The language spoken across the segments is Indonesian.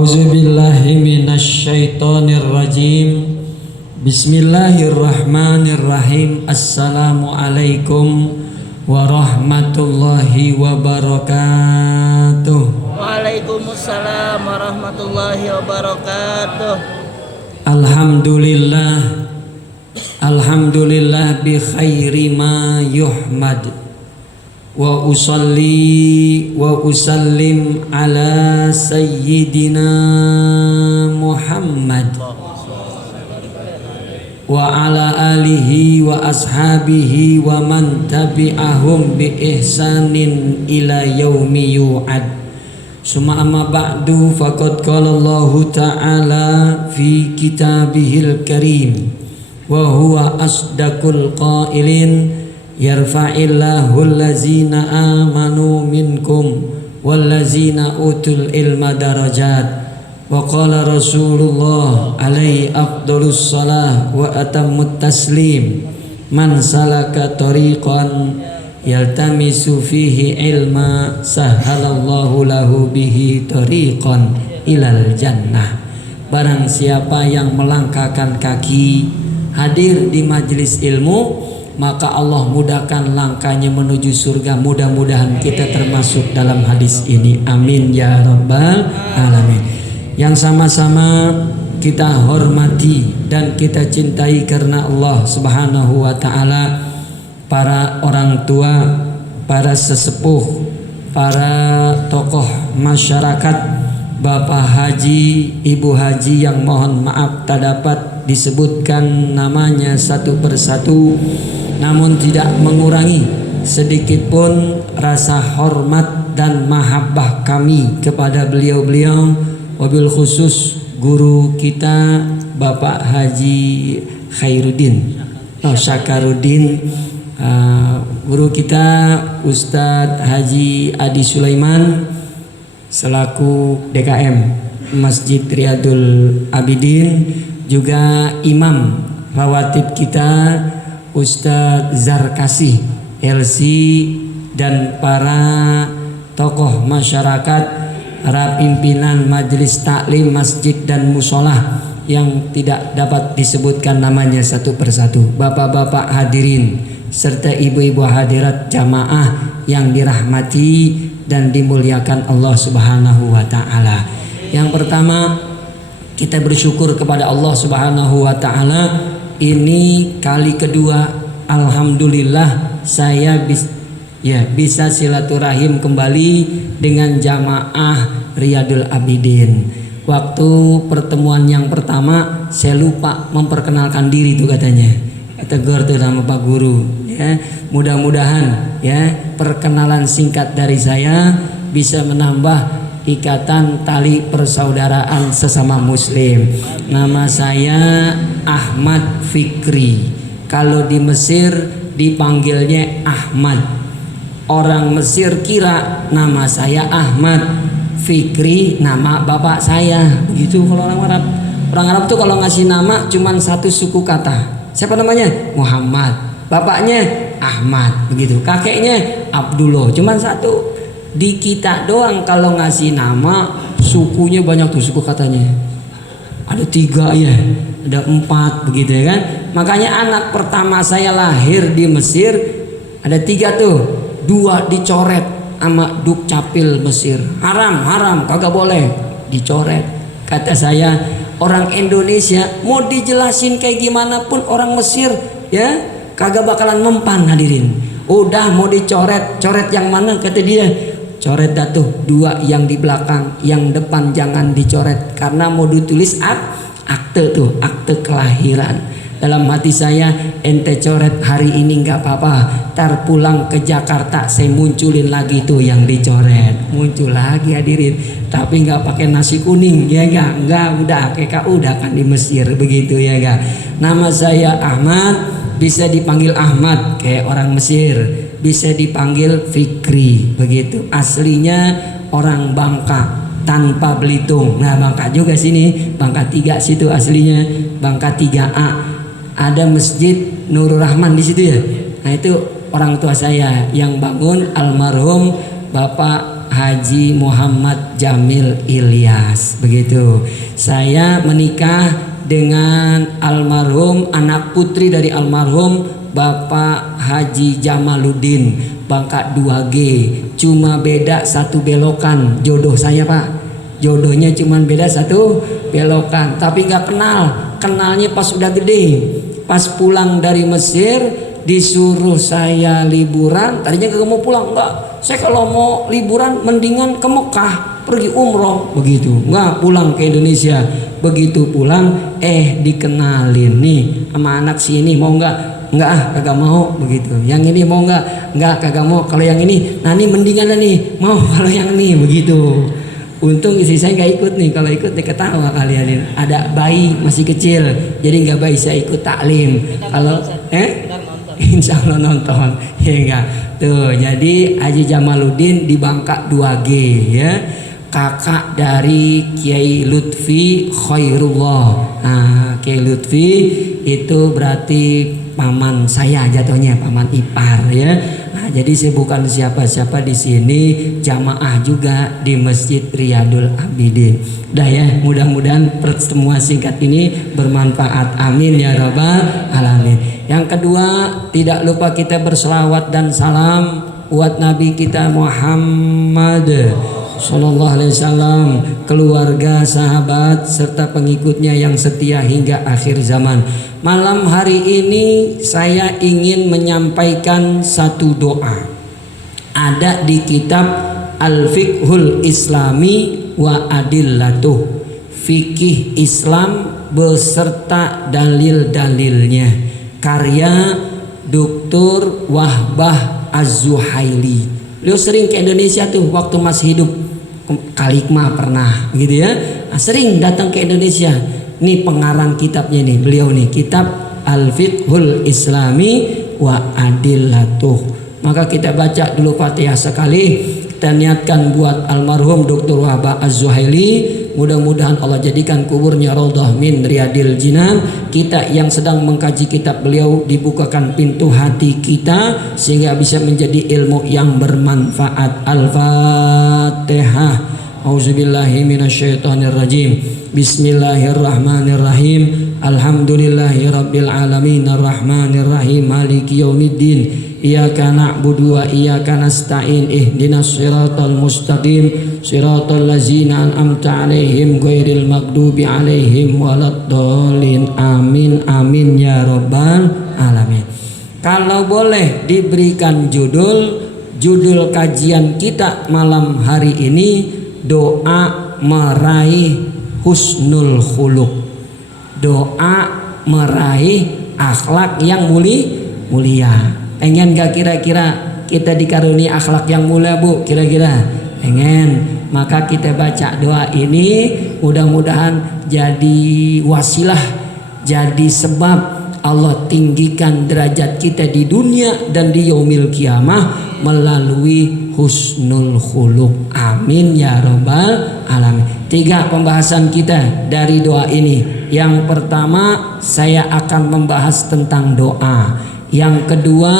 A'udzubillahi minasyaitonirrajim. Bismillahirrahmanirrahim. Assalamualaikum warahmatullahi wabarakatuh. Waalaikumsalam warahmatullahi wabarakatuh. Alhamdulillah bi khairi ma yuhmad. Wa usalli wa usallim ala sayyidina Muhammad wa ala alihi wa ashabihi wa man tabi'ahum bi ihsanin ila yaumi yu'ad. Summa amma ba'du, faqad qala Allah ta'ala fi kitabihil karim wa huwa asdaqul qailin, yarfa'illahu allazina amanu minkum wallazina utul ilma darajat. Wa qala Rasulullah alaihi afdhalus salah wa atammut taslim, man salaka tariqan yaltamisu fihi ilma sahhalallahu lahu bihi tariqan ilal jannah. Barang siapa yang melangkahkan kaki hadir di majelis ilmu, maka Allah mudahkan langkahnya menuju surga. Mudah-mudahan kita termasuk dalam hadis ini, amin ya rabbal alamin. Yang sama-sama kita hormati dan kita cintai karena Allah subhanahu wa ta'ala, para orang tua, para sesepuh, para tokoh masyarakat, Bapak Haji, Ibu Haji yang mohon maaf tak dapat disebutkan namanya satu persatu, namun tidak mengurangi sedikit pun rasa hormat dan mahabbah kami kepada beliau-beliau, wabil khusus guru kita Bapak Haji Khairuddin Syakaruddin, guru kita Ustadz Haji Adi Sulaiman selaku DKM Masjid Riyadul Abidin, juga imam rawatib kita Ustadz Zarkasih LC, dan para tokoh masyarakat, para pimpinan majelis taklim masjid dan musolah yang tidak dapat disebutkan namanya satu persatu, bapak-bapak hadirin serta ibu-ibu hadirat jamaah yang dirahmati dan dimuliakan Allah subhanahu wa ta'ala. Yang pertama, kita bersyukur kepada Allah subhanahu wa ta'ala. Ini kali kedua alhamdulillah saya bisa silaturahim kembali dengan jamaah Riyadul Abidin. Waktu pertemuan yang pertama saya lupa memperkenalkan diri tuh katanya, tegur tuh sama Pak Guru ya. Mudah-mudahan ya perkenalan singkat dari saya bisa menambah ikatan tali persaudaraan sesama muslim. Nama saya Ahmad Fikri. Kalau di Mesir dipanggilnya Ahmad. Orang Mesir kira nama saya Ahmad, Fikri nama bapak saya. Begitu kalau orang Arab. Orang Arab tuh kalau ngasih nama cuman satu suku kata. Siapa namanya? Muhammad. Bapaknya Ahmad. Begitu. Kakeknya Abdullah. Cuman satu. Di kita doang kalau ngasih nama sukunya banyak tuh suku katanya. Ada 3 ya, ada 4 begitu ya kan. Makanya anak pertama saya lahir di Mesir ada 3 tuh. 2 dicoret sama Dukcapil Mesir. Haram, kagak boleh dicoret. Kata saya, orang Indonesia mau dijelasin kayak gimana pun orang Mesir ya kagak bakalan mempan hadirin. Udah mau dicoret, coret yang mana kata dia? Coret dah tuh 2 yang di belakang, yang depan jangan dicoret karena mau ditulis akte tuh, akte kelahiran. Dalam hati saya, ente coret hari ini nggak apa-apa, tar pulang ke Jakarta saya munculin lagi tuh yang dicoret, muncul lagi hadirin, tapi nggak pakai nasi kuning ya nggak udah kayak udah kan di Mesir begitu ya nggak. Nama saya Ahmad, bisa dipanggil Ahmad kayak orang Mesir, bisa dipanggil Fikri begitu. Aslinya orang Bangka tanpa Belitung. Nah Bangka juga sini, Bangka 3 situ aslinya, Bangka 3A. Ada Masjid Nurul Rahman di situ ya. Nah itu orang tua saya yang bangun, almarhum Bapak Haji Muhammad Jamil Ilyas. Begitu. Saya menikah dengan almarhum anak putri dari almarhum Bapak Haji Jamaluddin Bangka 2G. Cuma beda satu belokan jodoh saya, Pak. Jodohnya cuma beda satu belokan, tapi nggak kenal. Kenalnya pas udah gede. Pas pulang dari Mesir disuruh saya liburan. Tadinya gak mau pulang, enggak. Saya kalau mau liburan mendingan ke Mekah, pergi umroh begitu. Enggak, pulang ke Indonesia. Begitu pulang dikenalin nih sama anak sini, mau enggak? Enggak ah, kagak mau begitu. Yang ini mau enggak? Enggak, kagak mau. Kalau yang ini, nah ini mendingan nih, mau kalau yang ini begitu. Untung istri saya nggak ikut nih. Kalau ikut nih ketawa kalian ini. Ada bayi masih kecil, jadi nggak baik saya ikut taklim. Kalau insya Allah nonton, ya enggak. Tuh, jadi Haji Jamaluddin di Bangka 2G ya. Kakak dari Kiai Lutfi Khairullah. Nah, Kiai Lutfi itu berarti paman saya jatuhnya, paman ipar ya. Nah, jadi saya bukan siapa-siapa di sini, jamaah juga di Masjid Riyadul Abidin. Udah ya, mudah-mudahan pertemuan singkat ini bermanfaat. Amin ya rabbal alamin. Yang kedua, tidak lupa kita berselawat dan salam buat Nabi kita Muhammad Sallallahu Alaihi Wasallam, keluarga, sahabat, serta pengikutnya yang setia hingga akhir zaman. Malam hari ini saya ingin menyampaikan satu doa. Ada di kitab Al-Fiqhul Islami wa Adillatuh, fikih Islam beserta dalil-dalilnya, karya Dr. Wahbah Az-Zuhaili. Beliau sering ke Indonesia tuh waktu masih hidup. Kalikma pernah gitu ya. Nah, sering datang ke Indonesia. Ini pengarang kitabnya nih, beliau nih, kitab Al-Fiqhul Islami wa Adillatuh. Maka kita baca dulu Fatihah sekali. Kita niatkan buat almarhum Dr. Wahbah Az-Zuhaili. Mudah-mudahan Allah jadikan kuburnya raudhah min riyadil jinan. Kita yang sedang mengkaji kitab beliau dibukakan pintu hati kita sehingga bisa menjadi ilmu yang bermanfaat. Al-Fatihah. Auzubillahi minasyaitonirrajim. Bismillahirrahmanirrahim. Alhamdulillahirabbil alamin arrahmanirrahim maliki yaumiddin. Iyyaka na'budu wa iyyaka nasta'in ihdinas siratal mustaqim siratal ladzina an'amta 'alaihim ghairil maghdubi 'alaihim waladdallin. Amin amin ya rabbal alamin. Kalau boleh diberikan judul kajian kita malam hari ini, doa meraih husnul khuluq. Doa meraih akhlak yang mulia. Pengen gak kira-kira kita dikaruni akhlak yang mulia, Bu? Kira-kira pengen. Maka kita baca doa ini, mudah-mudahan jadi wasilah, jadi sebab Allah tinggikan derajat kita di dunia dan di yaumil kiamah melalui husnul khuluq. Amin ya rabbal alamin. 3 pembahasan kita dari doa ini. Yang pertama, saya akan membahas tentang doa. Yang kedua,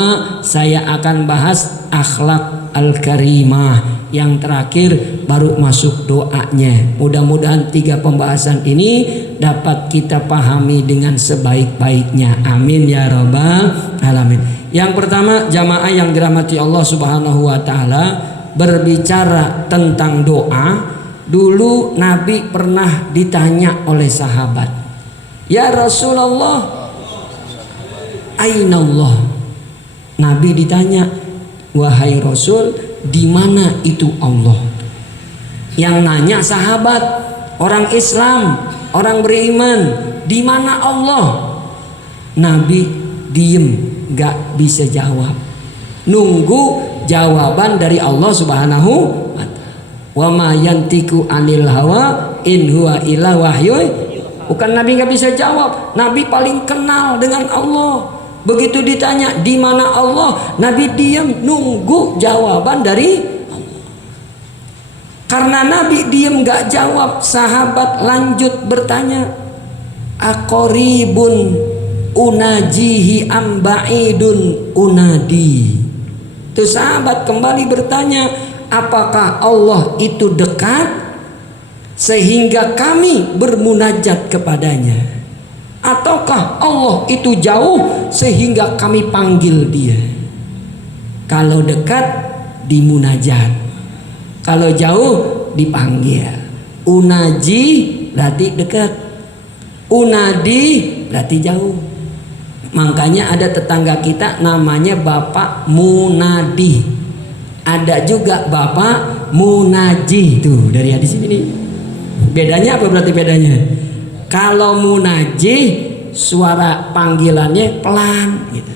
saya akan bahas akhlak al-karimah. Yang terakhir baru masuk doanya. Mudah-mudahan 3 pembahasan ini dapat kita pahami dengan sebaik-baiknya. Amin ya rabbal alamin. Yang pertama, jamaah yang dirahmati Allah Subhanahu wa taala, berbicara tentang doa. Dulu Nabi pernah ditanya oleh sahabat, "Ya Rasulullah, aina Allah?" Nabi ditanya, "Wahai Rasul, di mana itu Allah?" Yang nanya sahabat, orang Islam, orang beriman, di mana Allah? Nabi diem, gak bisa jawab. Nunggu jawaban dari Allah Subhanahu wa ta'ala. Wa ma yantiku anil hawa in huwa illa wahyu. Bukan Nabi gak bisa jawab, Nabi paling kenal dengan Allah. Begitu ditanya di mana Allah, Nabi diam nunggu jawaban dari Allah. Karena Nabi diam gak jawab, sahabat lanjut bertanya, aqoribun unajihi am ba'idun unadi. Itu sahabat kembali bertanya, apakah Allah itu dekat sehingga kami bermunajat kepadanya, ataukah Allah itu jauh sehingga kami panggil dia? Kalau dekat dimunajat, kalau jauh dipanggil. Unaji berarti dekat, unadi berarti jauh. Makanya ada tetangga kita namanya Bapak Munadi, ada juga Bapak Munaji. Tuh dari hadis ini. Bedanya apa berarti bedanya? Kalau Munaji suara panggilannya pelan gitu.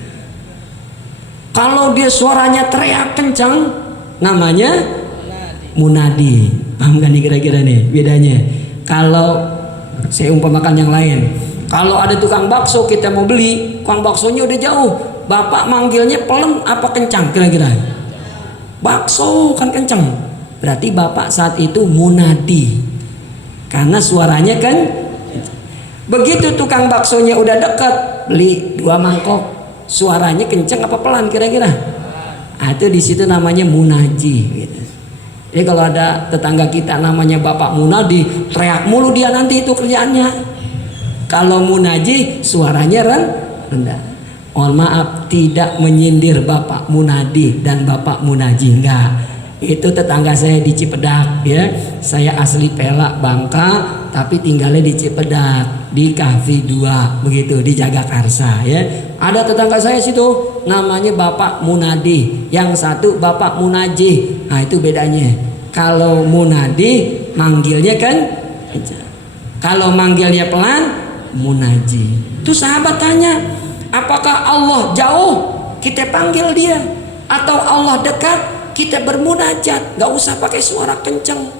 Kalau dia suaranya teriak kencang namanya Munadi. Paham kan nih kira-kira nih bedanya? Kalau saya umpamakan yang lain, kalau ada tukang bakso kita mau beli, tukang baksonya udah jauh, bapak manggilnya pelan apa kencang kira-kira? Bakso kan kencang, berarti bapak saat itu munadi karena suaranya kan. Begitu tukang baksonya udah dekat, beli 2 mangkok, suaranya kencang apa pelan kira-kira? Itu di situ namanya munaji gitu. Jadi kalau ada tetangga kita namanya Bapak Munadi, teriak mulu dia nanti itu kerjaannya. Kalau Munaji suaranya rendah. Mohon maaf, tidak menyindir Bapak Munadi dan Bapak Munaji, enggak. Itu tetangga saya di Cipedak ya. Saya asli Pelak Bangka tapi tinggalnya di Cipedak di Kahfi 2 begitu di Jagakarsa ya. Ada tetangga saya situ namanya Bapak Munadi, yang satu Bapak Munaji. Nah itu bedanya. Kalau Munadi manggilnya kan, kalau manggilnya pelan Munaji. Itu sahabat tanya, apakah Allah jauh kita panggil dia, atau Allah dekat kita bermunajat, gak usah pakai suara kenceng?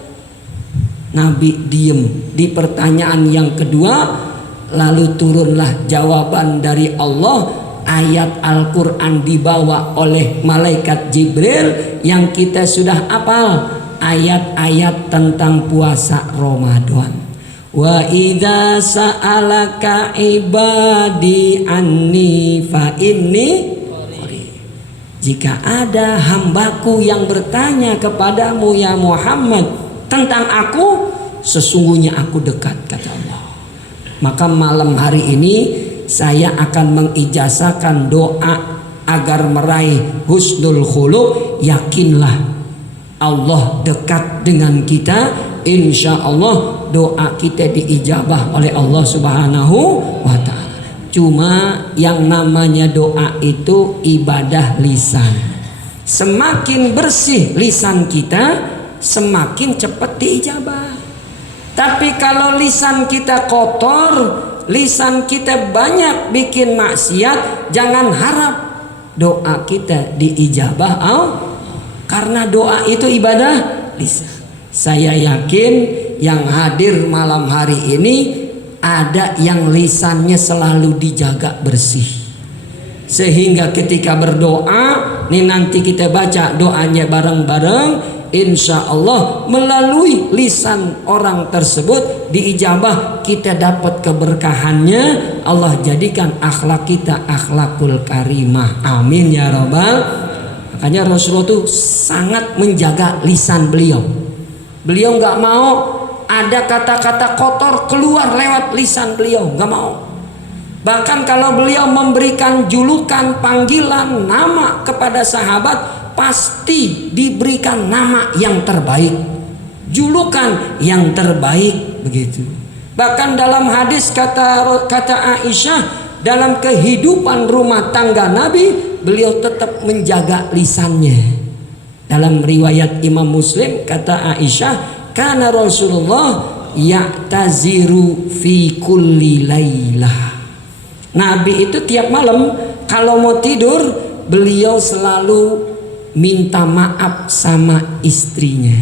Nabi diem di pertanyaan yang kedua, lalu turunlah jawaban dari Allah. Ayat Al-Quran dibawa oleh malaikat Jibril yang kita sudah hafal, ayat-ayat tentang puasa Ramadan. Wa idza sa'alaka ibadi anni fa inni qarib. Jika ada hambaku yang bertanya kepadamu ya Muhammad tentang aku, sesungguhnya aku dekat, kata Allah. Maka malam hari ini saya akan mengijazahkan doa agar meraih husnul khuluq. Yakinlah Allah dekat dengan kita, insya Allah doa kita diijabah oleh Allah Subhanahu wa ta'ala. Cuma yang namanya doa itu ibadah lisan. Semakin bersih lisan kita, semakin cepat diijabah. Tapi kalau lisan kita kotor, lisan kita banyak bikin maksiat, jangan harap doa kita diijabah karena doa itu ibadah lisan. Saya yakin yang hadir malam hari ini ada yang lisannya selalu dijaga bersih, sehingga ketika berdoa nih nanti kita baca doanya bareng-bareng, insya Allah melalui lisan orang tersebut diijabah, kita dapat keberkahannya. Allah jadikan akhlak kita akhlakul karimah, amin ya rabbal. Makanya Rasulullah itu sangat menjaga lisan beliau. Beliau nggak mau ada kata-kata kotor keluar lewat lisan beliau, nggak mau. Bahkan kalau beliau memberikan julukan, panggilan, nama kepada sahabat, pasti diberikan nama yang terbaik, julukan yang terbaik begitu. Bahkan dalam hadis kata Aisyah, dalam kehidupan rumah tangga Nabi, beliau tetap menjaga lisannya. Dalam riwayat Imam Muslim kata Aisyah, kana Rasulullah ya'taziru fi kulli lailah. Nabi itu tiap malam kalau mau tidur, beliau selalu minta maaf sama istrinya.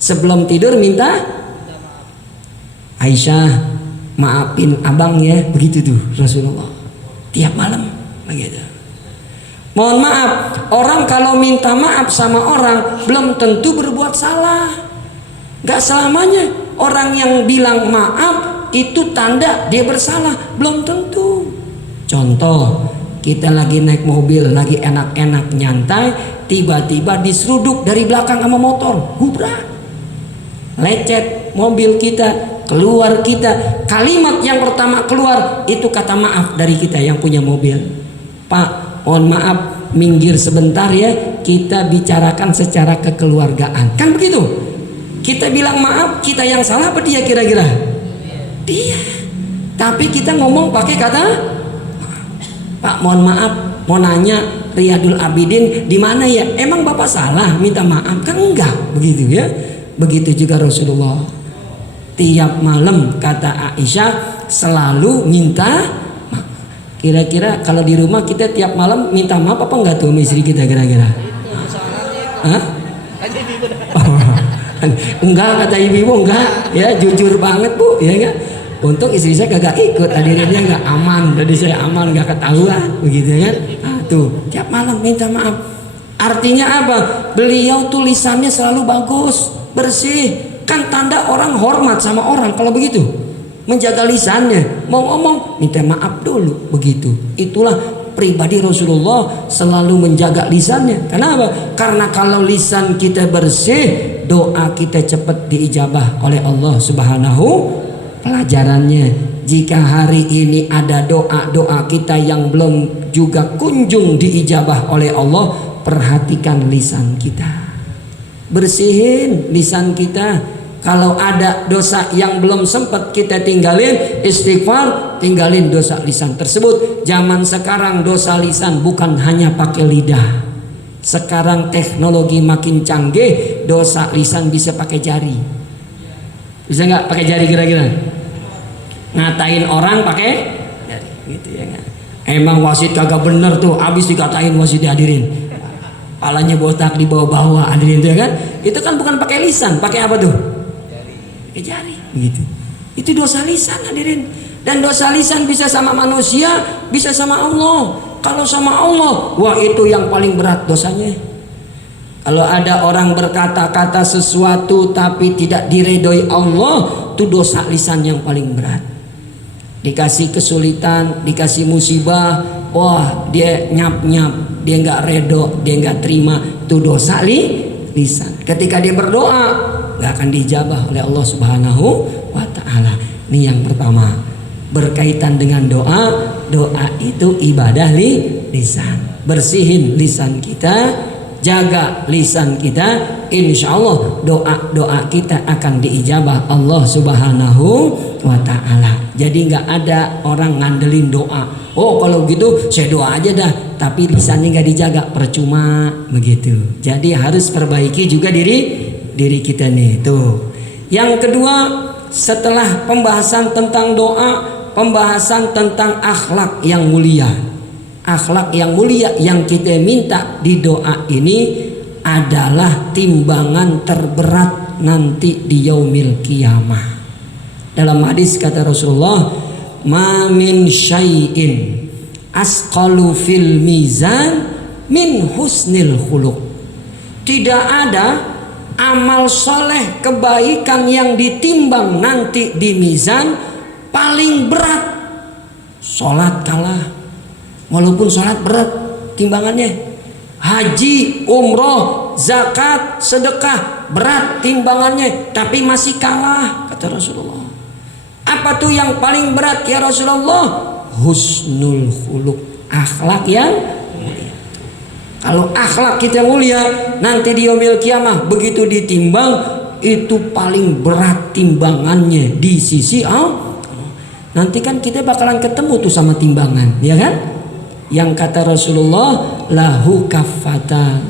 Sebelum tidur minta, Aisyah maafin abang ya, begitu tuh Rasulullah tiap malam begitu. Mohon maaf, orang kalau minta maaf sama orang belum tentu berbuat salah. Gak selamanya orang yang bilang maaf itu tanda dia bersalah, belum tentu. Contoh, Kita lagi naik mobil, lagi enak-enak nyantai, tiba-tiba diseruduk dari belakang sama motor, gubrak, lecet mobil kita, keluar kita. Kalimat yang pertama keluar itu kata maaf dari kita yang punya mobil. Pak, mohon maaf, minggir sebentar ya, kita bicarakan secara kekeluargaan. Kan begitu? Kita bilang maaf, kita yang salah apa dia kira-kira? Dia. Tapi kita ngomong pakai kata Pak, mohon maaf, mau nanya Riyadul Abidin di mana ya? Emang Bapak salah minta maaf? Kan enggak, begitu ya. Begitu juga Rasulullah. Tiap malam kata Aisyah selalu minta maaf. Kira-kira kalau di rumah kita tiap malam minta maaf apa enggak tuh sama istri kita kira-kira? Hah? Enggak, kata ibu-ibu enggak ya, jujur banget Bu ya enggak. Untuk istri saya kagak ikut, hadirinnya nggak aman, jadi saya aman nggak ketahuan, begitu kan? Nah, tuh tiap malam minta maaf. Artinya apa? Beliau tulisannya selalu bagus, bersih. Kan tanda orang hormat sama orang kalau begitu. Menjaga lisannya, mau ngomong minta maaf dulu, begitu. Itulah pribadi Rasulullah, selalu menjaga lisannya. Kenapa? Karena kalau lisan kita bersih, doa kita cepat diijabah oleh Allah Subhanahu. Pelajarannya, jika hari ini ada doa-doa kita yang belum juga kunjung diijabah oleh Allah, perhatikan lisan kita, bersihin lisan kita. Kalau ada dosa yang belum sempat kita tinggalin, istighfar, tinggalin dosa lisan tersebut. Zaman sekarang dosa lisan bukan hanya pakai lidah. Sekarang teknologi makin canggih, dosa lisan bisa pakai jari. Bisa nggak pakai jari kira-kira? Ngatain orang pakai jari, gitu ya nggak? Emang wasit kagak bener tuh, abis dikatain wasit hadirin, palanya botak di bawah-bawah hadirin tuh ya kan? Itu kan bukan pakai lisan, pakai apa tuh? Pakai jari, gitu. Itu dosa lisan hadirin. Dan dosa lisan bisa sama manusia, bisa sama Allah. Kalau sama Allah, wah itu yang paling berat dosanya. Kalau ada orang berkata-kata sesuatu tapi tidak diredoi Allah, itu dosa lisan yang paling berat. Dikasih kesulitan, dikasih musibah, wah dia nyap-nyap, dia nggak redo, dia nggak terima, itu dosa lisan. Ketika dia berdoa, nggak akan dijabah oleh Allah Subhanahu wa Ta'ala. Ini yang pertama, berkaitan dengan doa. Doa itu ibadah lisan. Bersihin lisan kita, jaga lisan kita, insya Allah doa kita akan diijabah Allah Subhanahu wa Ta'ala. Jadi nggak ada orang ngandelin doa, oh kalau gitu saya doa aja dah, tapi lisannya nggak dijaga, percuma begitu. Jadi harus perbaiki juga diri kita nih. Tuh yang kedua, setelah pembahasan tentang doa, pembahasan tentang akhlak yang mulia. Akhlak yang mulia yang kita minta di doa ini adalah timbangan terberat nanti di yaumil qiyamah. Dalam hadis kata Rasulullah, ma min syai'in asqalu fil mizan min husnil khuluq. Tidak ada amal soleh kebaikan yang ditimbang nanti di mizan paling berat. Sholat kalah, walaupun sholat berat timbangannya. Haji, umroh, zakat, sedekah berat timbangannya, tapi masih kalah kata Rasulullah. Apa tuh yang paling berat ya Rasulullah? Husnul khuluq, akhlak yang mulia. Kalau akhlak kita mulia, nanti di yaumil qiyamah begitu ditimbang, itu paling berat timbangannya di sisi Allah. Nanti kan kita bakalan ketemu tuh sama timbangan, ya kan? Yang kata Rasulullah, lahu kaffatan.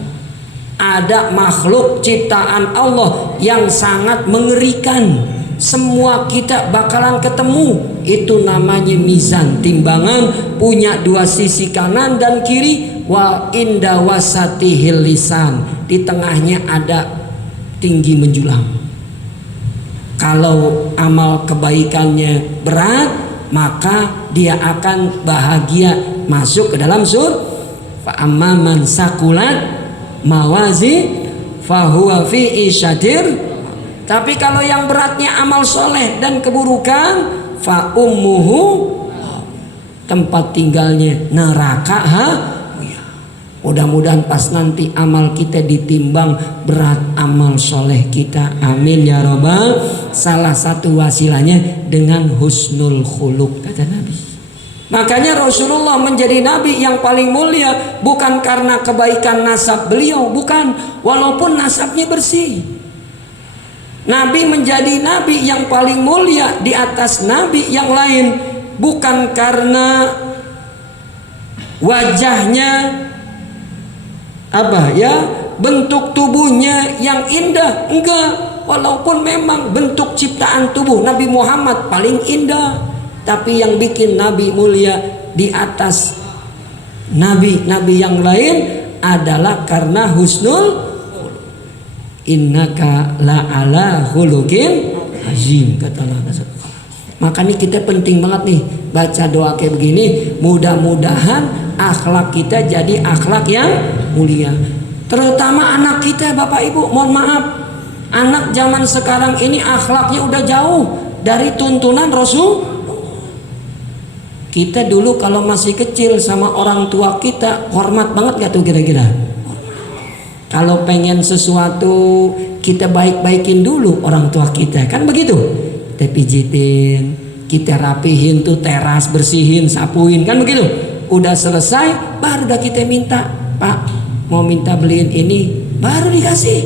Ada makhluk ciptaan Allah yang sangat mengerikan. Semua kita bakalan ketemu. Itu namanya mizan, timbangan, punya dua sisi kanan dan kiri. Wa inda wasatihil lisan, di tengahnya ada tinggi menjulang. Kalau amal kebaikannya berat, maka dia akan bahagia masuk ke dalam surga. Fa amman sakulat mawazi fahuwa fi isyatir. Tapi kalau yang beratnya amal soleh dan keburukan, fa ummuhu, tempat tinggalnya neraka. Mudah-mudahan pas nanti amal kita ditimbang berat amal soleh kita. Amin ya robbal. Salah satu wasilahnya dengan husnul khuluq kata Nabi. Makanya Rasulullah menjadi nabi yang paling mulia bukan karena kebaikan nasab beliau, bukan, walaupun nasabnya bersih. Nabi menjadi nabi yang paling mulia di atas nabi yang lain bukan karena wajahnya bentuk tubuhnya yang indah, enggak, walaupun memang bentuk ciptaan tubuh Nabi Muhammad paling indah, tapi yang bikin Nabi mulia di atas nabi-nabi yang lain adalah karena husnul innaka la'ala khuluqin azim kata Allah. Makanya kita penting banget nih baca doa kayak begini, mudah-mudahan akhlak kita jadi akhlak yang mulia. Terutama anak kita, Bapak Ibu, mohon maaf, anak zaman sekarang ini akhlaknya udah jauh dari tuntunan Rasul. Kita dulu kalau masih kecil sama orang tua kita hormat banget gak tuh kira-kira? Kalau pengen sesuatu kita baik-baikin dulu orang tua kita, kan begitu? Kita pijitin, kita rapihin tuh teras, bersihin, sapuin, kan begitu? Udah selesai baru dah kita minta, Pak mau minta beliin ini, baru dikasih.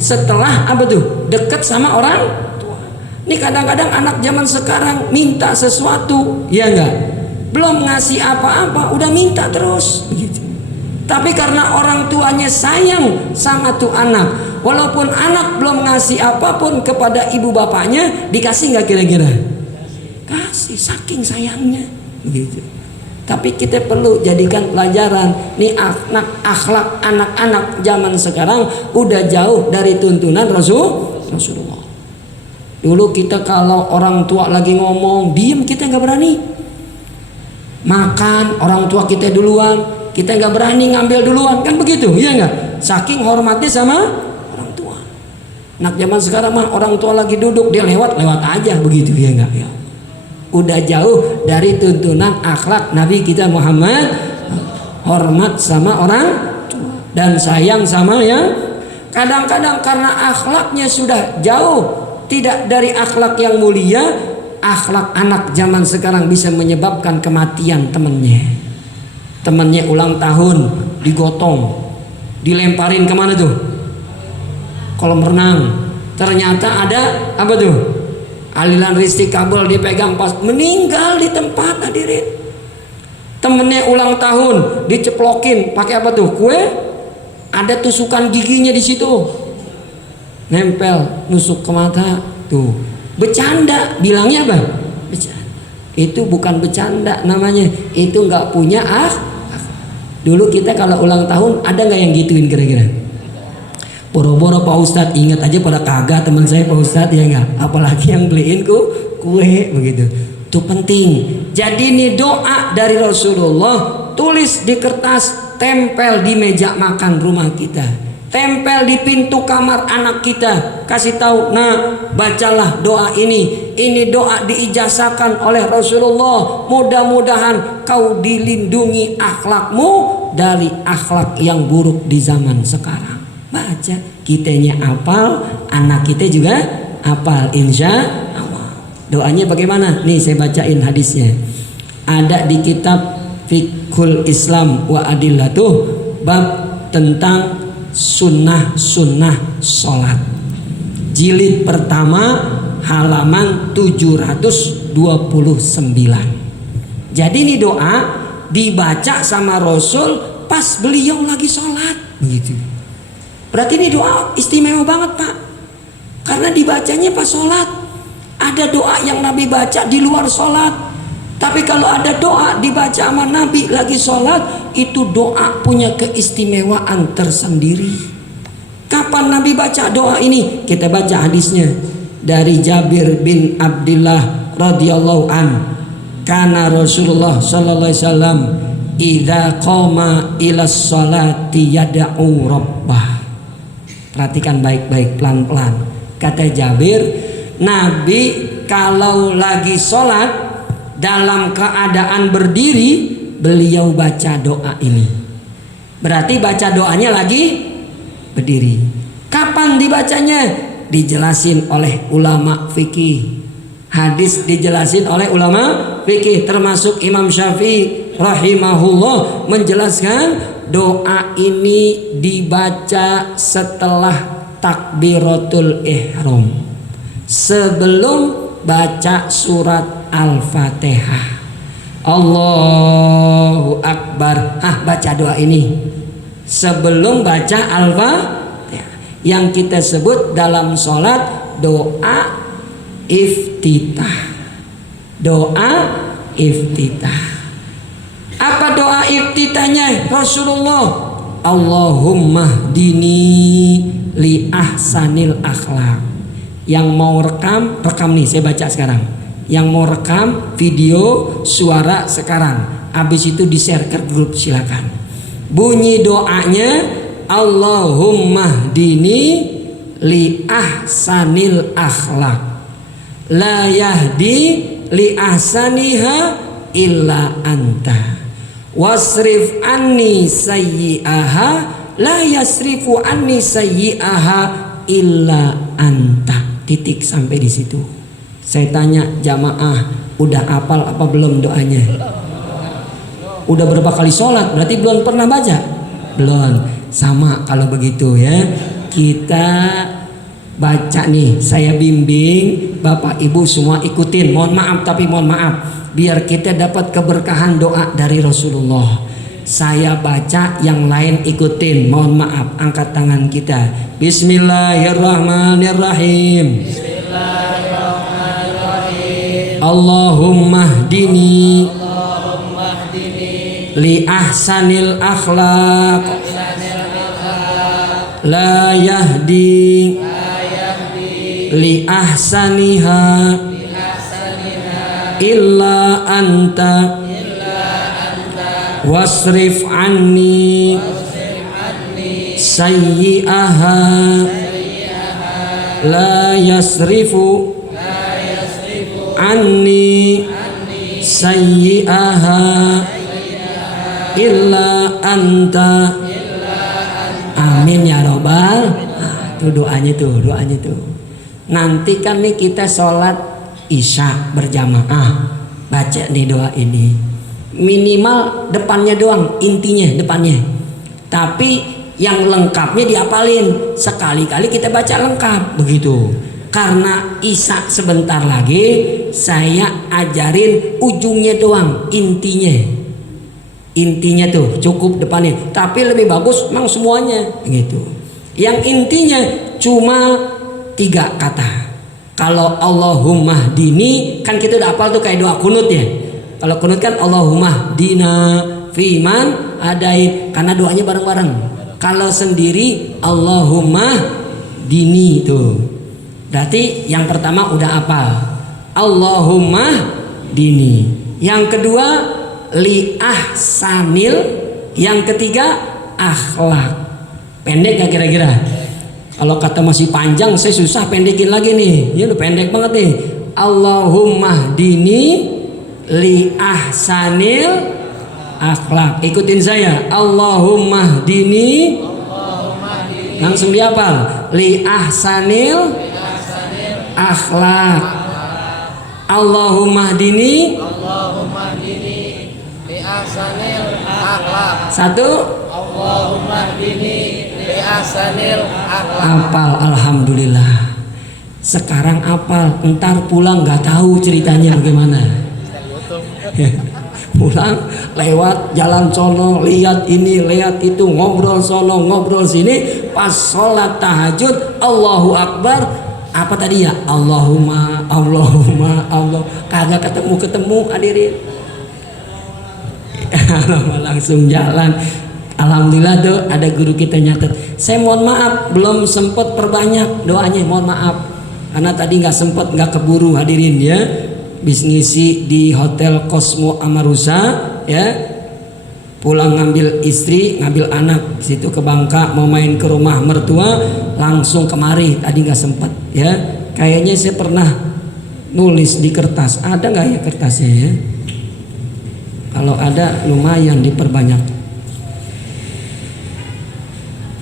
Setelah apa tuh? Deket sama orang tua. Ini kadang-kadang anak zaman sekarang minta sesuatu, ya enggak? Belum ngasih apa-apa udah minta terus begitu. Tapi karena orang tuanya sayang sama tuh anak, walaupun anak belum ngasih apapun kepada ibu bapaknya, dikasih nggak kira-kira? Kasih, saking sayangnya begitu. Tapi kita perlu jadikan pelajaran nih, akhlak anak-anak zaman sekarang udah jauh dari tuntunan Rasulullah. Dulu kita kalau orang tua lagi ngomong diem, kita nggak berani makan, orang tua kita duluan, kita nggak berani ngambil duluan, kan begitu, ya nggak? Saking hormatnya sama orang tua. Anak zaman sekarang mah orang tua lagi duduk dia lewat aja begitu, ya nggak? Ya. Udah jauh dari tuntunan akhlak Nabi kita Muhammad, hormat sama orang tua dan sayang sama yang. Kadang-kadang karena akhlaknya sudah jauh tidak dari akhlak yang mulia, akhlak anak zaman sekarang bisa menyebabkan kematian temennya ulang tahun digotong, dilemparin kemana tuh? Kolam renang. Ternyata ada apa tuh? Aliran listrik kabel dipegang, pas meninggal di tempat, hadirin. Temennya ulang tahun diceplokin pakai apa tuh? Kue, ada tusukan giginya di situ, nempel, nusuk ke mata tuh. Bercanda, bilangnya apa? Bercanda. Itu bukan bercanda namanya, itu nggak punya Dulu kita kalau ulang tahun ada nggak yang gituin kira-kira? Boro-boro Pak Ustadz, ingat aja pada kagak teman saya Pak Ustadz, ya nggak? Apalagi yang beliin kue begitu. Itu penting. Jadi ini doa dari Rasulullah, tulis di kertas, tempel di meja makan rumah kita, tempel di pintu kamar anak kita, kasih tahu, nah bacalah doa ini doa diijazahkan oleh Rasulullah, mudah-mudahan kau dilindungi akhlakmu dari akhlak yang buruk di zaman sekarang. Baca, kitanya apal, anak kita juga apal, insya Allah. Doanya bagaimana? Nih saya bacain hadisnya. Ada di kitab Fiqhul Islam wa Adillatuh, bab tentang sunnah sholat, jilid pertama halaman 729. Jadi ini doa dibaca sama Rasul pas beliau lagi sholat begitu. Berarti ini doa istimewa banget Pak, karena dibacanya pas sholat. Ada doa yang Nabi baca di luar sholat, tapi kalau ada doa dibaca sama Nabi lagi sholat, itu doa punya keistimewaan tersendiri. Kapan Nabi baca doa ini? Kita baca hadisnya dari Jabir bin Abdullah radhiyallahu an. Kana Rasulullah sallallahu alaihi wasallam idza qama ila sholati yad'u rabbah. Perhatikan baik-baik, pelan-pelan. Kata Jabir, Nabi kalau lagi sholat dalam keadaan berdiri beliau baca doa ini. Berarti baca doanya lagi berdiri. Kapan dibacanya? Dijelasin oleh ulama fikih. Hadis dijelasin oleh ulama fikih, termasuk Imam Syafi'i rahimahullah menjelaskan doa ini dibaca setelah takbiratul ihram, sebelum baca surat Al-Fatihah. Allahu Akbar. Baca doa ini sebelum baca Al-Fatihah, yang kita sebut dalam sholat doa iftitah. Doa iftitah. Apa doa iftitahnya Rasulullah? Allahumma hdini li ahsanil akhlak. Yang mau rekam nih, saya baca sekarang. Yang mau rekam video suara sekarang, habis itu di share ke grup, silakan. Bunyi doanya Allahumma hdini li ahsanil akhlak, la yahdi li ahsaniha illa anta, wasrif anni sayyi'aha, la yasrifu anni sayyi'aha illa anta. Titik sampai di situ. Saya tanya jamaah, udah hafal apa belum doanya? Udah berapa kali sholat? Berarti belum pernah baca? Belum. Sama kalau begitu ya. Kita baca nih, saya bimbing, Bapak Ibu semua ikutin. Mohon maaf, biar kita dapat keberkahan doa dari Rasulullah. Saya baca, yang lain ikutin. Mohon maaf, angkat tangan kita. Bismillahirrahmanirrahim. Allahumma hdini li ahsanil akhlaq, la yahdi li ahsaniha illa anta, wasrif anni sayyi'aha, la yasrifu anni sayyi'aha illa anta. Amin ya robbal. Itu doanya tuh. Nanti kan nih kita sholat isya berjamaah, baca nih doa ini. Minimal depannya doang, intinya depannya. Tapi yang lengkapnya diapalin. Sekali-kali kita baca lengkap begitu. Karena isya sebentar lagi, saya ajarin ujungnya doang, intinya. Intinya tuh cukup depannya. Tapi lebih bagus memang semuanya gitu. Yang intinya cuma 3 kata. Kalau Allahumma hdini kan kita udah hafal tuh kayak doa kunut ya. Kalau kunut kan Allahumma hdina fiman adait, karena doanya bareng-bareng. Kalau sendiri Allahumma hdini tuh. Berarti yang pertama udah hafal Allahumma hdini. Yang kedua li ahsanil. Yang ketiga akhlak. Pendek gak kira-kira? Kalau kata masih panjang, saya susah pendekin lagi nih. Ya udah pendek banget nih. Allahumma hdini li ahsanil akhlak. Ikutin saya. Allahumma hdini. Langsung dihafal. Li ahsanil akhlak. Allahumma hdini. Li ahsanil akhlak. Satu. Allahumma hdini li ahsanil akhlak. Apal, alhamdulillah. Sekarang apal, entar pulang nggak tahu ceritanya bagaimana. Pulang lewat jalan sono, lihat ini lihat itu, ngobrol sono ngobrol sini, pas sholat tahajud Allahu Akbar, apa tadi ya, Allahumma Allah, kagak ketemu hadirin. Langsung jalan. Alhamdulillah tuh ada guru kita nyatet. Saya mohon maaf belum sempat perbanyak doanya, mohon maaf karena tadi nggak sempat, nggak keburu hadirin ya. Bis ngisi di Hotel Cosmo Amarusa ya, pulang ngambil istri, ngambil anak situ ke Bangka, mau main ke rumah mertua, langsung kemari, tadi nggak sempat ya. Kayaknya saya pernah nulis di kertas. Ada nggak ya kertasnya ya? Kalau ada lumayan diperbanyak.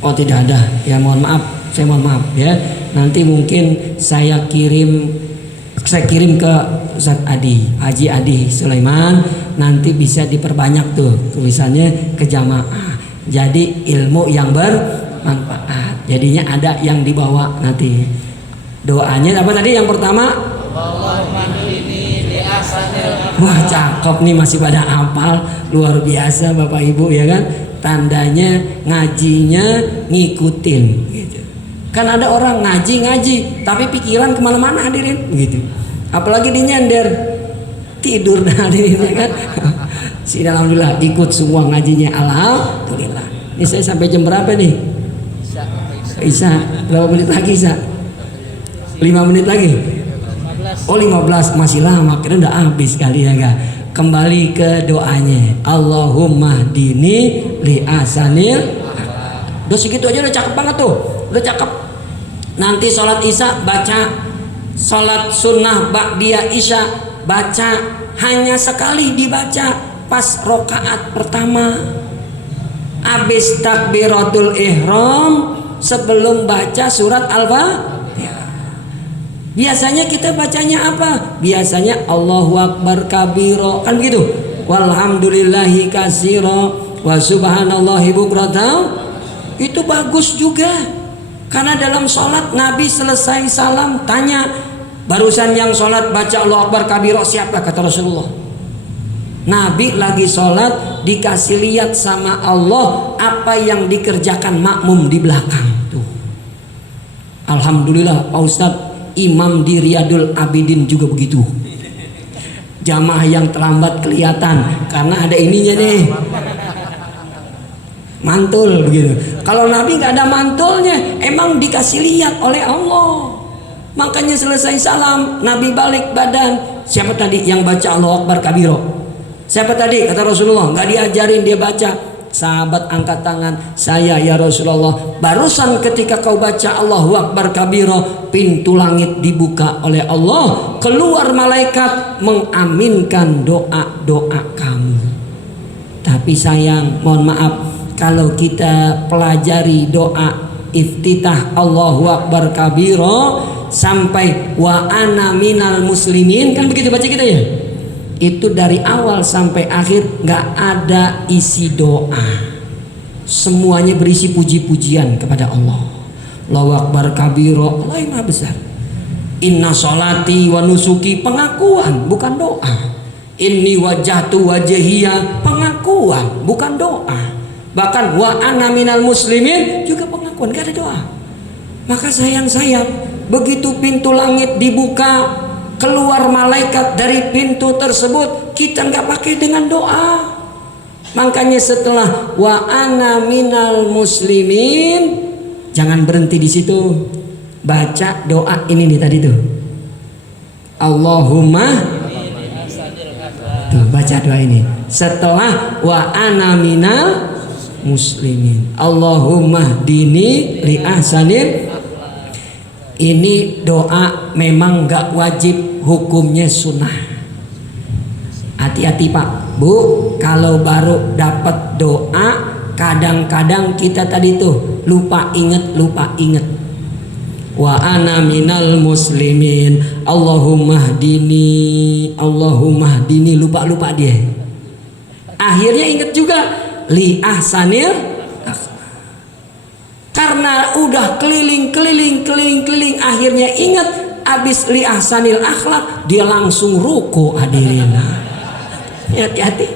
Oh tidak ada. Ya mohon maaf, saya mohon maaf ya. Nanti mungkin saya kirim ke Ustaz Adi, Haji Adi Sulaiman. Nanti bisa diperbanyak tuh tulisannya ke jamaah. Jadi ilmu yang bermanfaat. Jadinya ada yang dibawa nanti. Doanya apa tadi yang pertama? Wah cakep nih, masih pada hafal, luar biasa Bapak Ibu ya kan. Tandanya ngajinya ngikutin gitu. Kan ada orang ngaji tapi pikiran kemana-mana hadirin gitu. Apalagi di nyender tidur hadirin ya kan. Alhamdulillah ikut semua ngajinya, alhamdulillah. Ini saya sampai jam berapa nih? Isa berapa menit lagi Isa? 5 menit lagi. Oh 15, masih lama, kira udah habis kali ya enggak. Kembali ke doanya. Allahumma dini li asanil. Udah segitu aja udah cakep banget tuh. Udah cakep. Nanti sholat isya baca, sholat sunnah ba'diyah isya baca, hanya sekali dibaca pas rokaat pertama. Habis takbiratul ihram sebelum baca surat Al-Fatihah. Biasanya kita bacanya apa? Biasanya Allahu Akbar kabiro, kan begitu. Walhamdulillahi kasiro wa subhanallahi bukratan. Itu bagus juga. Karena dalam sholat Nabi selesai salam tanya, barusan yang sholat baca Allahu Akbar kabiro siapa? Kata Rasulullah. Nabi lagi sholat dikasih lihat sama Allah apa yang dikerjakan makmum di belakang tuh. Alhamdulillah Pak Ustadz, imam di Riyadul Abidin juga begitu. Jamaah yang terlambat kelihatan karena ada ininya nih, mantul begitu. Kalau Nabi nggak ada mantulnya, emang dikasih lihat oleh Allah. Makanya selesai salam Nabi balik badan. Siapa tadi yang baca Allahu Akbar kabiro? Siapa tadi? Kata Rasulullah. Nggak diajarin, dia baca. Sahabat angkat tangan, saya ya Rasulullah. Barusan ketika kau baca Allahu Akbar kabiro, pintu langit dibuka oleh Allah, keluar malaikat mengaminkan doa-doa kamu. Tapi sayang, mohon maaf, kalau kita pelajari doa iftitah Allahu Akbar kabiro sampai wa ana minal muslimin, kan begitu baca kita ya. Itu dari awal sampai akhir nggak ada isi doa, semuanya berisi puji-pujian kepada Allah. Allahu Akbar kabiro, Allah yang maha besar. Inna sholati wa nusuki, pengakuan bukan doa. Inni wajjahtu wajhiya, pengakuan bukan doa. Bahkan wa ana minal muslimin juga pengakuan, gak ada doa. Maka sayang begitu pintu langit dibuka, keluar malaikat dari pintu tersebut, kita nggak pakai dengan doa. Makanya setelah wa ana minal muslimin, jangan berhenti di situ, baca doa ini nih tadi tuh. Allahumma, tuh baca doa ini. Setelah wa ana minal muslimin, Allahumma dini li ahsanil. Ini doa memang gak wajib, hukumnya sunnah. Hati-hati Pak Bu, kalau baru dapat doa kadang-kadang kita tadi tuh lupa inget. Wa ana minal muslimin, Allahumma dini lupa dia. Akhirnya inget juga li ahsanil. Karena udah keliling, akhirnya ingat, abis li ahsanil akhlak dia langsung ruku hadirin. Hati-hati.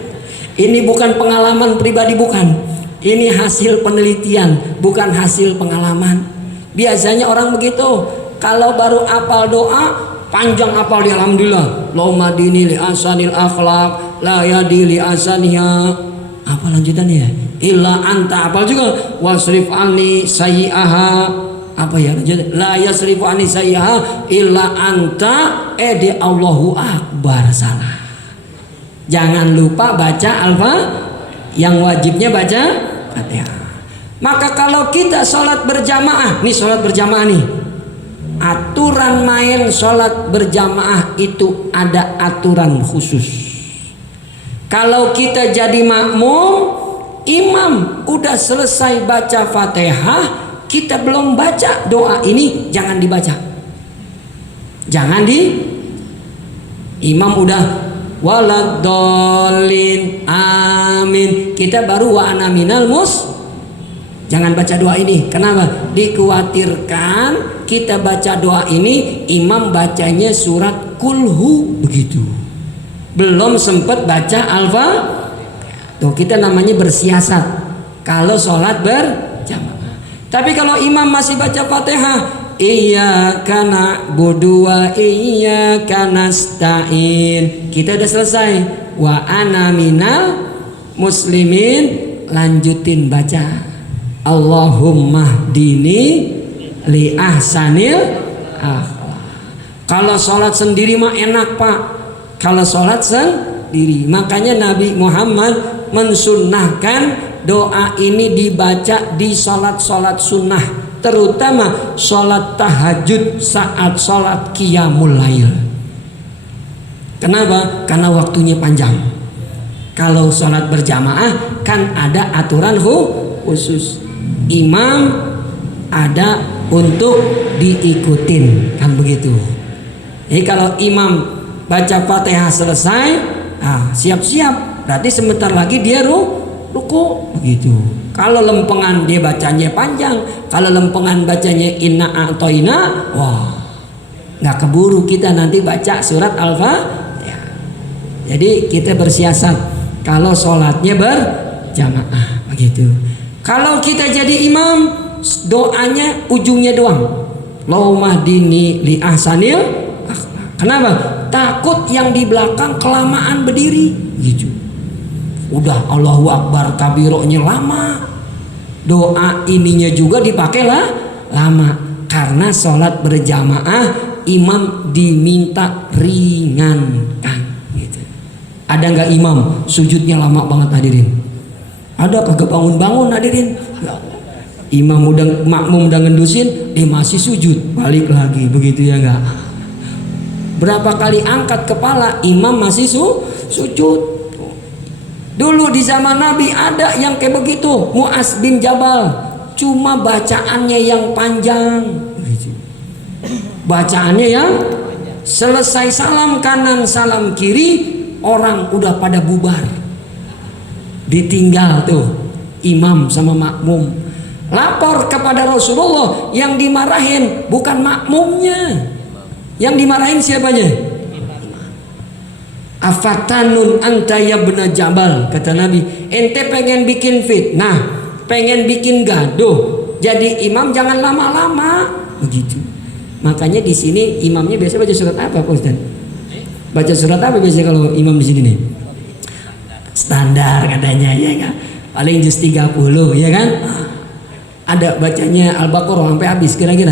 Ini bukan pengalaman pribadi, bukan. Ini hasil penelitian, bukan hasil pengalaman. Biasanya orang begitu, kalau baru apal doa panjang apal dia, alhamdulillah. Allahumma dini li ahsanil akhlak, la yadi li ahsaniha. Apa lanjutannya? Illa anta, apal juga. Wasrif anni sayyi'aha. Apa ya lanjutannya? La yasrifu anni sayyi'aha illa anta. Di Allahu Akbar, salah. Jangan lupa baca yang wajibnya baca Fatihah. Maka kalau kita sholat berjamaah, nih sholat berjamaah nih, aturan main sholat berjamaah itu ada aturan khusus. Kalau kita jadi makmum, imam udah selesai baca Fatihah, kita belum baca doa ini, jangan dibaca. Imam udah waladhdallin amin, kita baru wa ana minal jangan baca doa ini. Kenapa? Dikhawatirkan kita baca doa ini, imam bacanya surat kulhu begitu, belum sempat baca tuh kita namanya bersiasat kalau sholat berjamaah. Tapi kalau imam masih baca Fatihah, iyyaka na'budu wa iyyaka nasta'in, kita udah selesai wa ana minal muslimin, lanjutin baca Allahumma hdini li ahsanil akhlaq. Kalau sholat sendiri mah enak Pak, kalau sholat sendiri, makanya Nabi Muhammad mensunnahkan doa ini dibaca di sholat-sholat sunnah, terutama sholat tahajud saat sholat qiyamul lail. Kenapa? Karena waktunya panjang. Kalau sholat berjamaah kan ada aturan khusus, imam ada untuk diikutin, kan begitu. Jadi kalau imam baca Fatihah selesai, siap-siap, berarti sebentar lagi dia ruku begitu. Kalau lempengan dia bacanya panjang, kalau lempengan bacanya inna a'toina, wah nggak keburu kita nanti baca surat Al-Fatihah. Jadi kita bersiasat kalau sholatnya berjamaah begitu. Kalau kita jadi imam, doanya ujungnya doang, Allahumma hdini li ahsanil. Kenapa? Takut yang di belakang kelamaan berdiri gitu. Udah Allahu Akbar kabiroknya lama, doa ininya juga dipakailah lama. Karena sholat berjamaah imam diminta ringankan gitu. Ada nggak imam sujudnya lama banget hadirin? Ada kagak bangun-bangun hadirin? Imam udah makmum udah ngendusin, masih sujud, balik lagi begitu ya enggak? Berapa kali angkat kepala, imam masih sujud. Dulu di zaman Nabi ada yang kayak begitu, Mu'az bin Jabal, cuma bacaannya yang panjang. Bacaannya yang selesai salam kanan salam kiri, orang udah pada bubar. Ditinggal tuh imam sama makmum. Lapor kepada Rasulullah, yang dimarahin bukan makmumnya, yang dimarahin siapanya? Afatanun anta ya bena Jabal, kata Nabi, ente pengen bikin fitnah, pengen bikin gaduh, jadi imam jangan lama-lama begitu. Makanya di sini imamnya biasa baca surat apa Pak Ustaz? Baca surat apa biasanya kalau imam di sini nih? Standar katanya ya kan, paling juz 30 ya kan. Ada bacanya Al-Baqarah sampai habis kira-kira?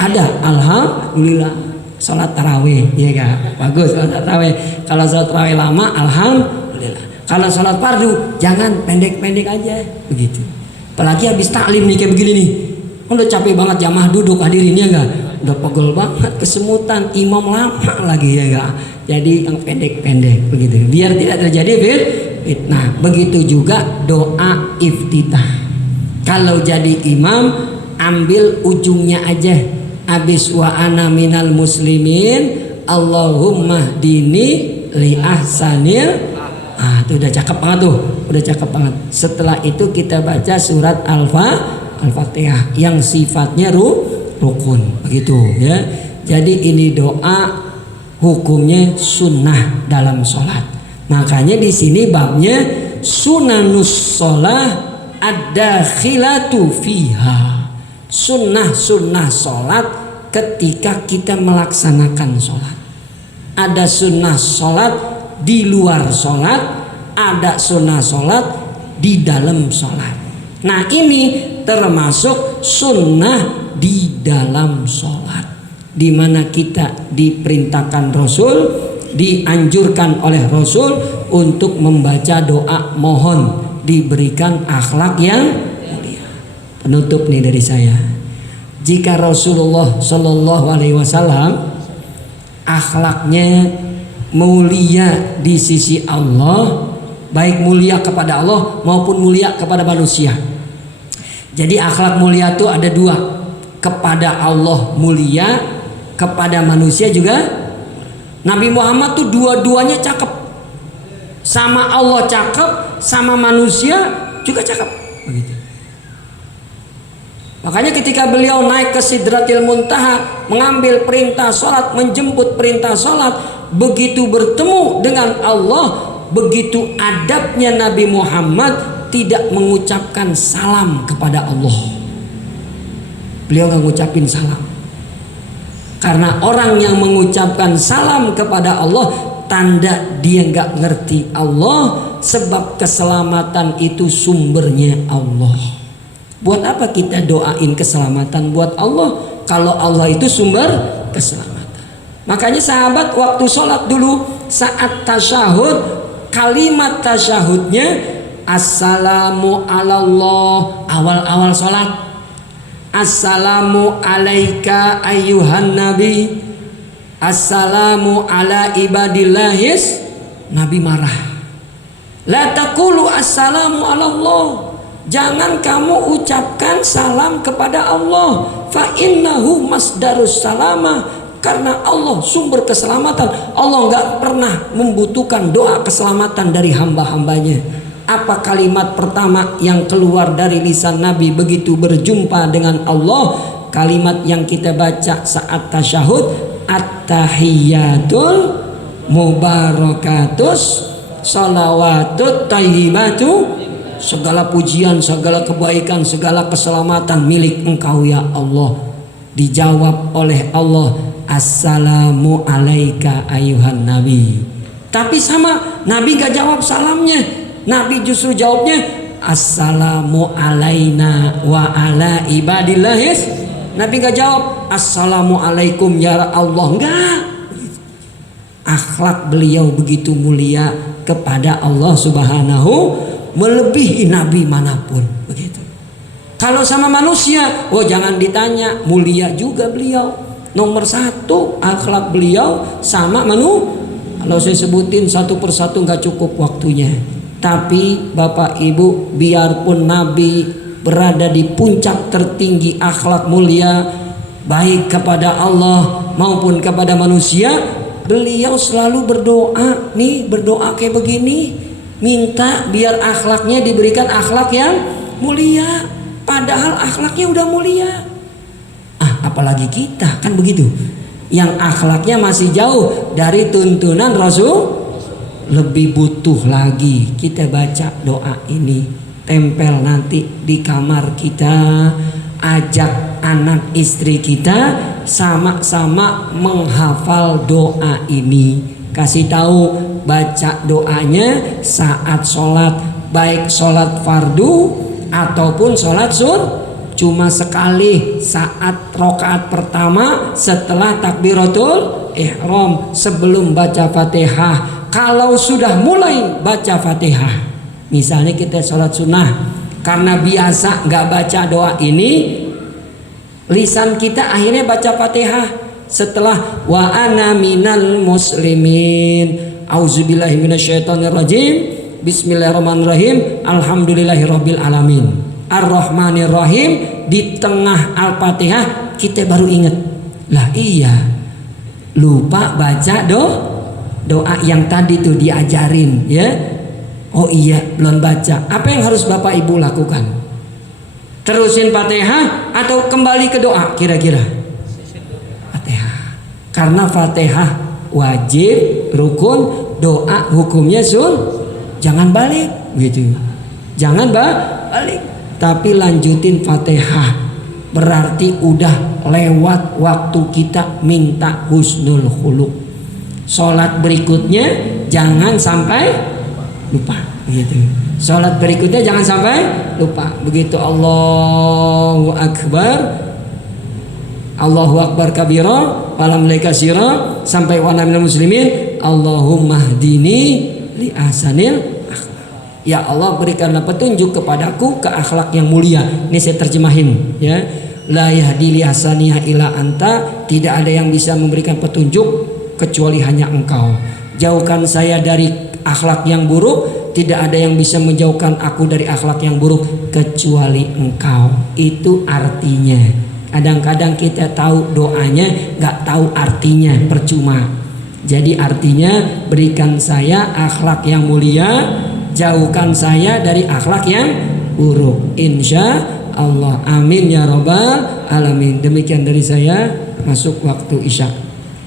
Ada, alhamdulillah. Salat tarawih ya kan, bagus salat tarawih. Kalau salat tarawih lama, alhamdulillah. Kalau salat fardu jangan pendek-pendek aja begitu. Apalagi habis taklim nih kayak begini nih, udah capek banget jamaah duduk hadirin ya enggak, udah pegel banget kesemutan, imam lama lagi ya enggak. Jadi yang pendek-pendek begitu, biar tidak terjadi fitnah. Begitu juga doa iftitah. Kalau jadi imam ambil ujungnya aja, abis wa ana minal muslimin Allahumma hdini li ahsanil. Itu udah cakep banget tuh, udah cakep banget. Setelah itu kita baca surat Al-Fatihah yang sifatnya rukun begitu ya. Jadi ini doa hukumnya sunnah dalam sholat. Makanya di sini babnya sunanus sholah ad-dakhilatu fiha. Sunnah sholat ketika kita melaksanakan sholat. Ada sunnah sholat di luar sholat, ada sunnah sholat di dalam sholat. Nah ini termasuk sunnah di dalam sholat, di mana kita diperintahkan Rasul, dianjurkan oleh Rasul untuk membaca doa mohon diberikan akhlak yang mulia. Penutup nih dari saya, Jika Rasulullah Shallallahu Alaihi Wasallam akhlaknya mulia di sisi Allah, baik mulia kepada Allah maupun mulia kepada manusia. Jadi akhlak mulia itu ada dua, kepada Allah mulia, kepada manusia juga. Nabi Muhammad tuh dua-duanya cakep, sama Allah cakep, sama manusia juga cakep. Begitu. Makanya ketika beliau naik ke Sidratil Muntaha, mengambil perintah sholat, menjemput perintah sholat, begitu bertemu dengan Allah, begitu adabnya Nabi Muhammad tidak mengucapkan salam kepada Allah. Beliau nggak ngucapin salam, karena orang yang mengucapkan salam kepada Allah tanda dia nggak ngerti Allah, sebab keselamatan itu sumbernya Allah. Buat apa kita doain keselamatan buat Allah kalau Allah itu sumber keselamatan? Makanya sahabat waktu sholat dulu, saat tasyahud, kalimat tasyahudnya assalamu alallah, awal-awal sholat. Assalamu alaika ayyuhan nabi, assalamu ala ibadillahis. Nabi marah, la taqulu assalamu alallah, jangan kamu ucapkan salam kepada Allah, fa innahu masdarus salama, karena Allah sumber keselamatan. Allah nggak pernah membutuhkan doa keselamatan dari hamba-hambanya. Apa kalimat pertama yang keluar dari lisan Nabi begitu berjumpa dengan Allah? Kalimat yang kita baca saat tasyahud, at-tahiyyatul mubarakatus shalawatut thayyibatu, segala pujian, segala kebaikan, segala keselamatan milik Engkau ya Allah. Dijawab oleh Allah, assalamu alaika ayuhan nabi. Tapi sama Nabi gak jawab salamnya, Nabi justru jawabnya assalamu alaina wa ala ibadillahis. Nabi gak jawab assalamu alaikum ya Allah, enggak. Akhlak beliau begitu mulia kepada Allah Subhanahu, melebihi nabi manapun. Begitu. Kalau sama manusia, oh jangan ditanya, mulia juga beliau. Nomor satu akhlak beliau sama Kalau saya sebutin satu persatu nggak cukup waktunya. Tapi Bapak Ibu, biarpun Nabi berada di puncak tertinggi akhlak mulia, baik kepada Allah maupun kepada manusia, beliau selalu berdoa. Nih berdoa kayak begini, minta biar akhlaknya diberikan akhlak yang mulia. Padahal akhlaknya udah mulia. Apalagi kita, kan begitu, yang akhlaknya masih jauh dari tuntunan Rasul. Lebih butuh lagi kita baca doa ini, tempel nanti di kamar kita, ajak anak istri kita sama-sama menghafal doa ini. Kasih tahu, baca doanya saat sholat, baik sholat fardu ataupun sholat cuma sekali saat rokaat pertama setelah takbiratul ihram sebelum baca Fatihah. Kalau sudah mulai baca Fatihah, misalnya kita sholat sunnah, karena biasa nggak baca doa ini, lisan kita akhirnya baca Fatihah setelah wa ana minal muslimin, auzubillahi minasyaitonirrajim, bismillahirrahmanirrahim, alhamdulillahirabbil alamin, ar-rahmanirrahim. Di tengah Al-Fatihah kita baru ingat, lah iya lupa baca doa yang tadi tuh diajarin ya. Oh iya belum baca. Apa yang harus Bapak Ibu lakukan? Terusin Fatihah atau kembali ke doa kira-kira? Fatihah. Karena Fatihah wajib, rukun, doa hukumnya jangan balik gitu. Jangan balik, tapi lanjutin Fatihah. Berarti udah lewat waktu kita minta husnul khuluq. Sholat berikutnya jangan sampai lupa gitu. Sholat berikutnya jangan sampai lupa. Begitu Allahu Akbar, Allahu Akbar kabira, walhamdulillah katsira, sampai wa minal muslimin, Allahumma hdini li ahsanil akhlaq. Ya Allah, berikanlah petunjuk kepadaku ke akhlak yang mulia. Ini saya terjemahin ya. La yahdi li hasaniha ila anta, tidak ada yang bisa memberikan petunjuk kecuali hanya engkau. Jauhkan saya dari akhlak yang buruk, tidak ada yang bisa menjauhkan aku dari akhlak yang buruk kecuali engkau. Itu artinya. Kadang-kadang kita tahu doanya, nggak tahu artinya, percuma. Jadi artinya, berikan saya akhlak yang mulia, jauhkan saya dari akhlak yang buruk. Insya Allah, amin ya robbal alamin. Demikian dari saya, masuk waktu isya.